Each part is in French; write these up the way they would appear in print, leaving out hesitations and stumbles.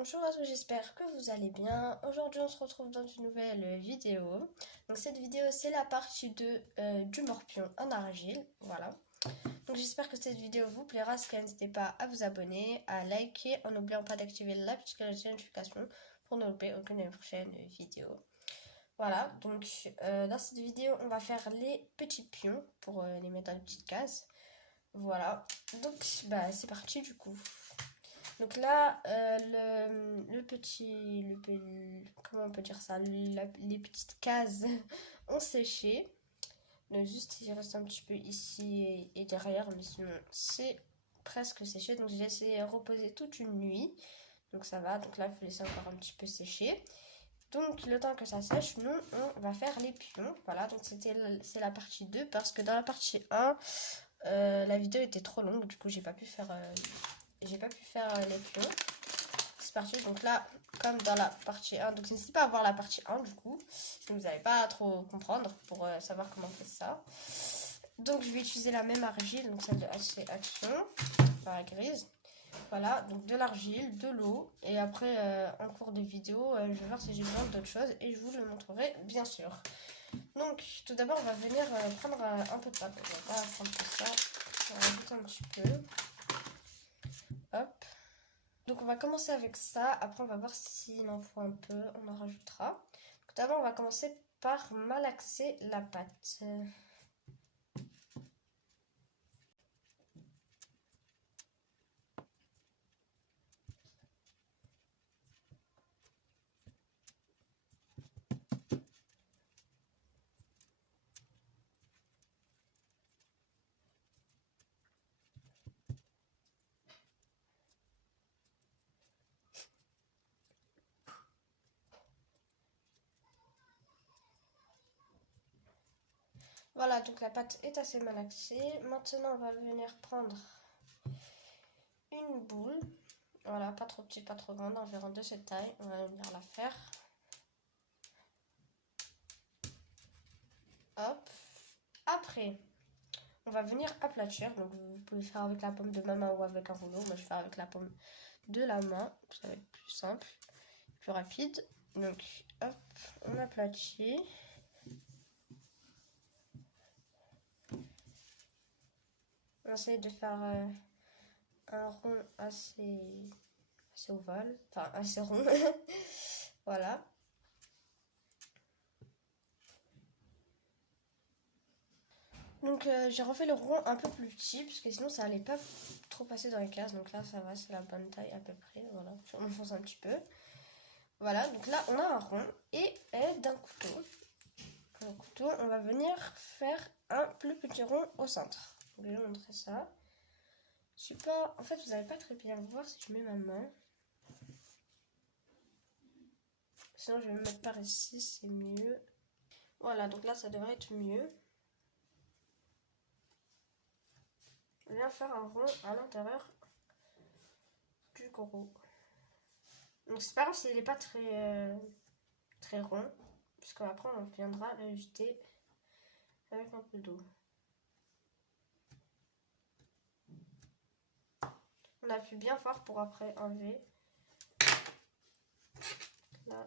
Bonjour à tous, j'espère que vous allez bien. Aujourd'hui on se retrouve dans une nouvelle vidéo. Donc cette vidéo c'est la partie 2 du morpion en argile. Voilà. Donc j'espère que cette vidéo vous plaira. N'hésitez pas à vous abonner, à liker en n'oubliant pas d'activer la petite cloche de notification pour ne louper aucune des prochaines vidéos. Voilà, donc dans cette vidéo on va faire les petits pions pour les mettre dans les petites cases. Voilà, donc c'est parti du coup. Donc là, comment on peut dire ça, les petites cases ont séché. Donc juste il reste un petit peu ici et derrière, mais sinon c'est presque séché. Donc j'ai laissé reposer toute une nuit. Donc ça va, donc là il faut laisser encore un petit peu sécher. Donc le temps que ça sèche, nous on va faire les pions. Voilà, donc c'est la partie 2 parce que dans la partie 1, la vidéo était trop longue, du coup j'ai pas pu faire les pions. C'est parti, donc là comme dans la partie 1, donc n'hésitez pas à voir la partie 1 du coup, si vous n'allez pas trop comprendre pour savoir comment on fait ça. Donc je vais utiliser la même argile, donc celle de HC Action, la grise. Voilà, donc de l'argile, de l'eau, et après en cours de vidéo, je vais voir si j'ai besoin d'autres choses et je vous le montrerai bien sûr. Donc tout d'abord on va venir prendre un peu de pâte, on va prendre tout ça, on va rajouter un petit peu. Hop. Donc on va commencer avec ça, après on va voir s'il en faut un peu, on en rajoutera. Tout d'abord on va commencer par malaxer la pâte. Voilà, donc la pâte est assez malaxée. Maintenant on va venir prendre une boule. Voilà, pas trop petite, pas trop grande, environ de cette taille. On va venir la faire. Hop. Après, on va venir aplatir. Donc vous pouvez faire avec la paume de ma main ou avec un rouleau. Moi je vais faire avec la paume de la main. Ça va être plus simple, plus rapide. Donc hop, on aplatit. On essaye de faire un rond assez ovale, enfin assez rond. Voilà. Donc j'ai refait le rond un peu plus petit parce que sinon ça allait pas trop passer dans les cases. Donc là ça va, c'est la bonne taille à peu près. Voilà, on enfonce un petit peu. Voilà, donc là on a un rond et d'un couteau. Un couteau, on va venir faire un plus petit rond au centre. Je vais vous montrer ça. Je sais pas, en fait vous n'allez pas très bien voir si je mets ma main. Sinon je vais me mettre par ici, c'est mieux. Voilà, donc là ça devrait être mieux. Je viens faire un rond à l'intérieur du gros. Donc c'est pas grave s'il n'est pas très rond, puisqu'après on viendra l'ajuster avec un peu d'eau. On appuie bien fort pour après enlever. Là.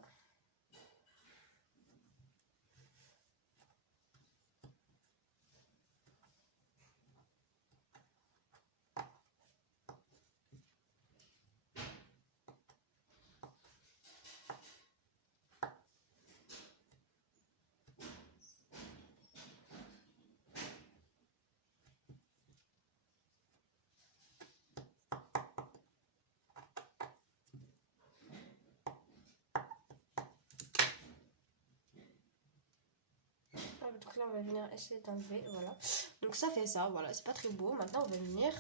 Donc là on va venir essayer d'enlever, voilà. Donc ça fait ça, voilà, c'est pas très beau. Maintenant on va venir,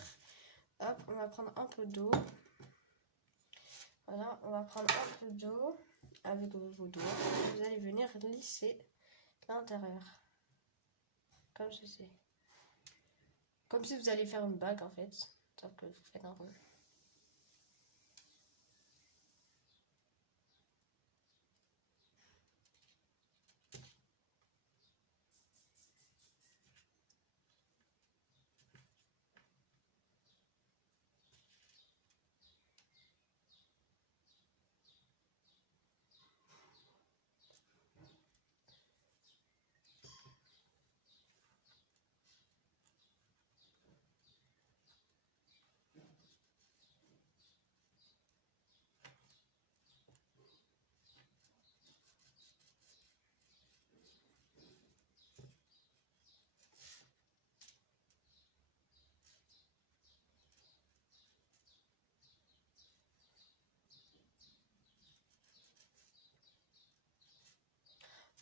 hop, on va prendre un peu d'eau. Voilà, on va prendre un peu d'eau avec vos doigts. Vous allez venir lisser l'intérieur, comme ceci. Comme si vous allez faire une bague en fait, sauf que vous faites un rond.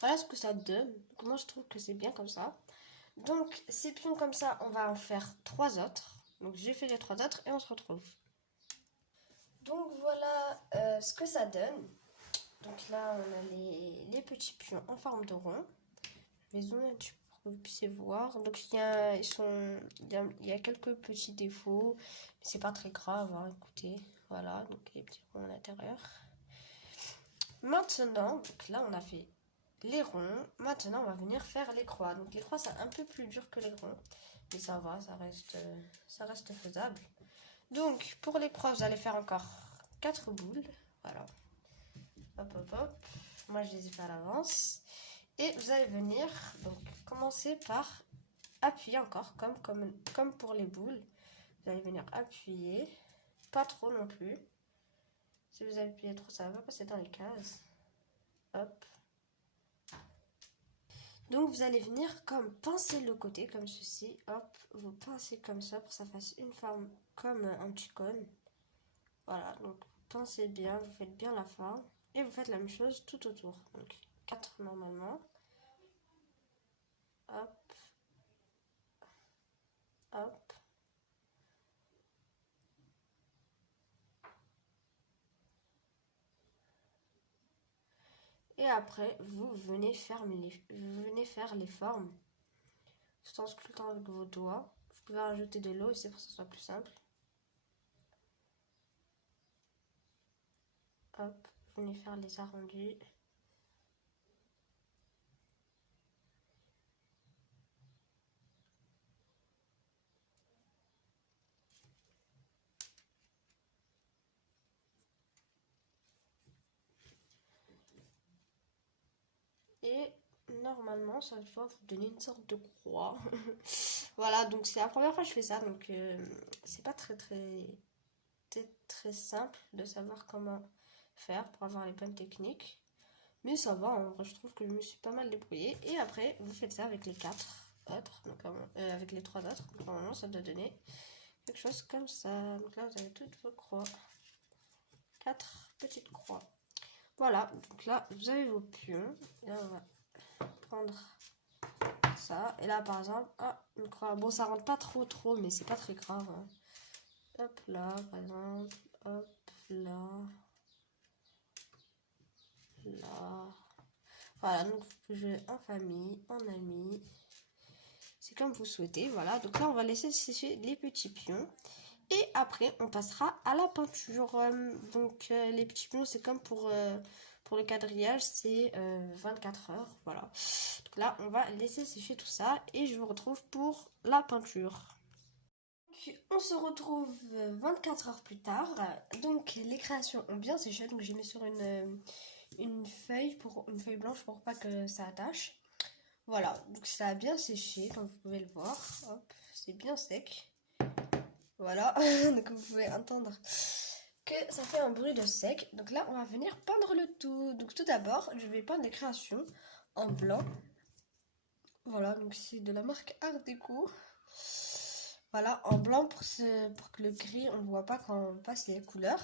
Voilà ce que ça donne. Donc, moi, je trouve que c'est bien comme ça. Donc, ces pions comme ça, on va en faire 3 autres. Donc, j'ai fait les 3 autres et on se retrouve. Donc, voilà ce que ça donne. Donc là, on a les petits pions en forme de rond. Je vais zoomer un petit peu pour que vous puissiez voir. Donc, il y a quelques petits défauts. Mais c'est pas très grave, hein, écoutez. Voilà, donc les petits ronds à l'intérieur. Maintenant, donc là, on a fait les ronds. Maintenant, on va venir faire les croix. Donc, les croix, c'est un peu plus dur que les ronds. Mais ça va, ça reste faisable. Donc, pour les croix, vous allez faire encore 4 boules. Voilà. Hop, hop, hop. Moi, je les ai fait à l'avance. Et vous allez venir, donc, commencer par appuyer encore, comme pour les boules. Vous allez venir appuyer. Pas trop non plus. Si vous appuyez trop, ça va pas passer dans les cases. Hop. Donc, vous allez venir comme pincer le côté, comme ceci. Hop, vous pincez comme ça pour que ça fasse une forme comme un petit cône. Voilà, donc pincez bien, vous faites bien la forme. Et vous faites la même chose tout autour. Donc, 4 normalement. Hop. Hop. Et après, vous venez faire les formes tout en sculptant avec vos doigts. Vous pouvez rajouter de l'eau aussi pour que ce soit plus simple. Hop, vous venez faire les arrondis. Et normalement, ça doit vous donner une sorte de croix. Voilà, donc c'est la première fois que je fais ça, donc c'est pas très simple de savoir comment faire pour avoir les bonnes techniques. Mais ça va, en vrai, je trouve que je me suis pas mal débrouillée. Et après, vous faites ça avec les 4 autres, donc, avec les 3 autres. Donc normalement, ça doit donner quelque chose comme ça. Donc là, vous avez toutes vos croix. 4 petites croix. Voilà, donc là, vous avez vos pions. Et là, on va prendre ça. Et là, par exemple, une croix. Bon, ça rentre pas trop, mais c'est pas très grave. Hein. Hop là, par exemple. Hop là. Là. Voilà, donc vous pouvez jouer en famille, en amis. C'est comme vous souhaitez. Voilà, donc là, on va laisser sécher les petits pions. Et après, on passera à la peinture. Donc, les petits pions, c'est comme pour le quadrillage, c'est 24 heures. Voilà. Donc là, on va laisser sécher tout ça. Et je vous retrouve pour la peinture. Donc, on se retrouve 24 heures plus tard. Donc, les créations ont bien séché. Donc, j'ai mis sur une feuille blanche pour pas que ça attache. Voilà, donc ça a bien séché, comme vous pouvez le voir. Hop, c'est bien sec. Voilà, donc vous pouvez entendre que ça fait un bruit de sec. Donc là, on va venir peindre le tout. Donc tout d'abord, je vais peindre les créations en blanc. Voilà, donc c'est de la marque Art Déco. Voilà, en blanc pour que le gris, on ne voit pas quand on passe les couleurs.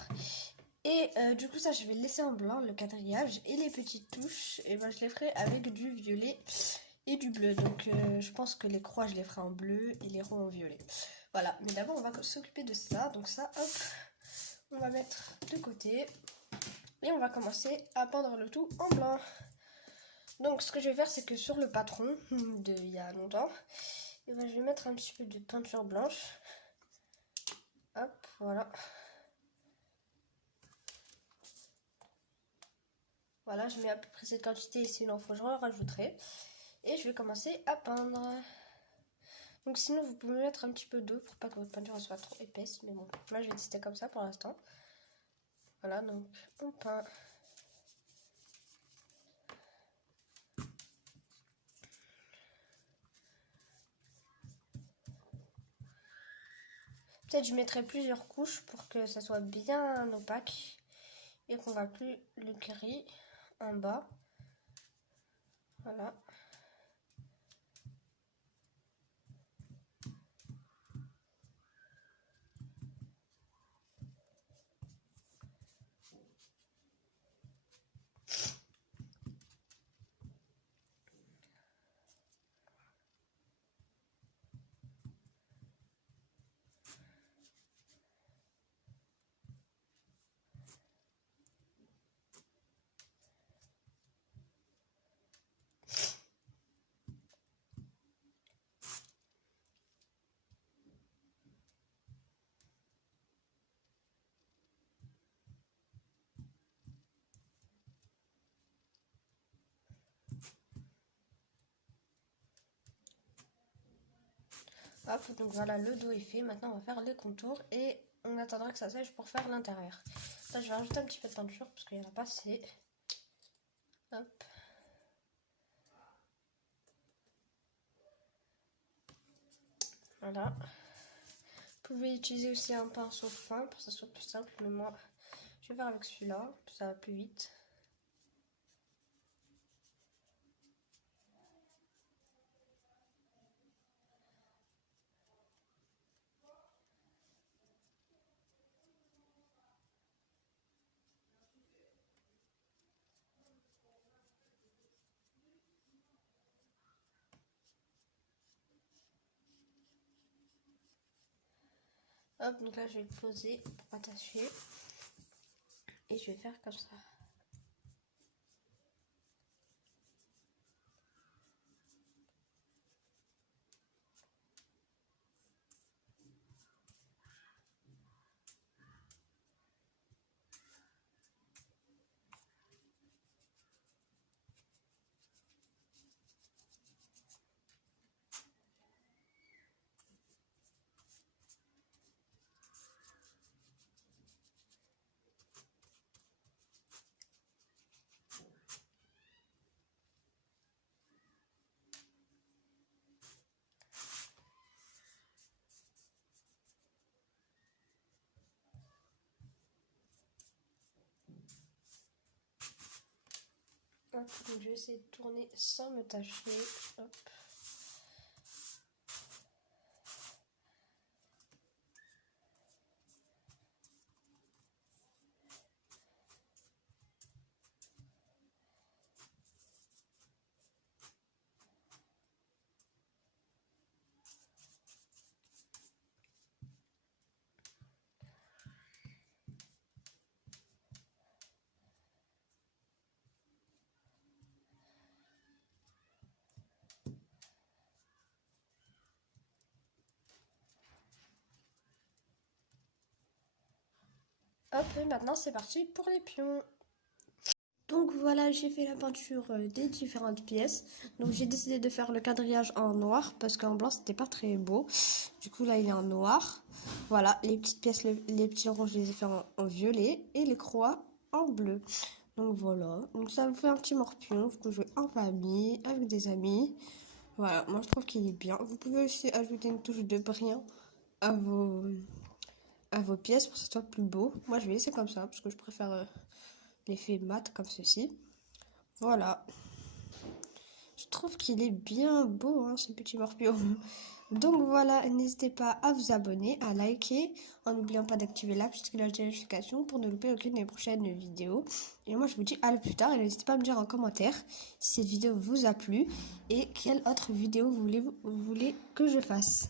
Et du coup, ça, je vais laisser en blanc le quadrillage et les petites touches. Et ben, je les ferai avec du violet et du bleu. Donc, je pense que les croix, je les ferai en bleu et les ronds en violet. Voilà, mais d'abord, on va s'occuper de ça. Donc ça, hop, on va mettre de côté. Et on va commencer à peindre le tout en blanc. Donc, ce que je vais faire, c'est que sur le patron d'il y a longtemps, et ben, je vais mettre un petit peu de peinture blanche. Hop, voilà. Voilà, je mets à peu près cette quantité, sinon faut que je rajouterai. Et je vais commencer à peindre. Donc sinon, vous pouvez mettre un petit peu d'eau pour pas que votre peinture soit trop épaisse. Mais bon, là, je vais tester comme ça pour l'instant. Voilà, donc on peint. Peut-être je mettrai plusieurs couches pour que ça soit bien opaque. Et qu'on ne voit plus le gris en bas. Voilà. Hop, donc voilà, le dos est fait. Maintenant, on va faire les contours et on attendra que ça sèche pour faire l'intérieur. Là, je vais rajouter un petit peu de peinture parce qu'il n'y en a pas assez. Hop. Voilà. Vous pouvez utiliser aussi un pinceau fin pour que ça soit plus simple, mais moi, je vais faire avec celui-là, ça va plus vite. Hop, donc là je vais le poser pour attacher. Et je vais faire comme ça. Hop, donc je vais essayer de tourner sans me tâcher. Hop. Hop, et maintenant c'est parti pour les pions. Donc voilà, j'ai fait la peinture des différentes pièces. Donc j'ai décidé de faire le quadrillage en noir parce qu'en blanc c'était pas très beau. Du coup là il est en noir. Voilà, les petites pièces, les petits ronds je les ai fait en violet et les croix en bleu. Donc voilà, donc ça vous fait un petit morpion. Vous pouvez jouer en famille, avec des amis. Voilà, moi je trouve qu'il est bien. Vous pouvez aussi ajouter une touche de brillant à vos pièces pour que ce soit plus beau. Moi je vais laisser comme ça parce que je préfère l'effet mat comme ceci. Voilà. Je trouve qu'il est bien beau, hein, ce petit morpion. Donc voilà, n'hésitez pas à vous abonner, à liker, en n'oubliant pas d'activer la petite cloche de notification pour ne louper aucune des prochaines vidéos. Et moi, je vous dis à la plus tard et n'hésitez pas à me dire en commentaire si cette vidéo vous a plu et quelle autre vidéo vous voulez que je fasse.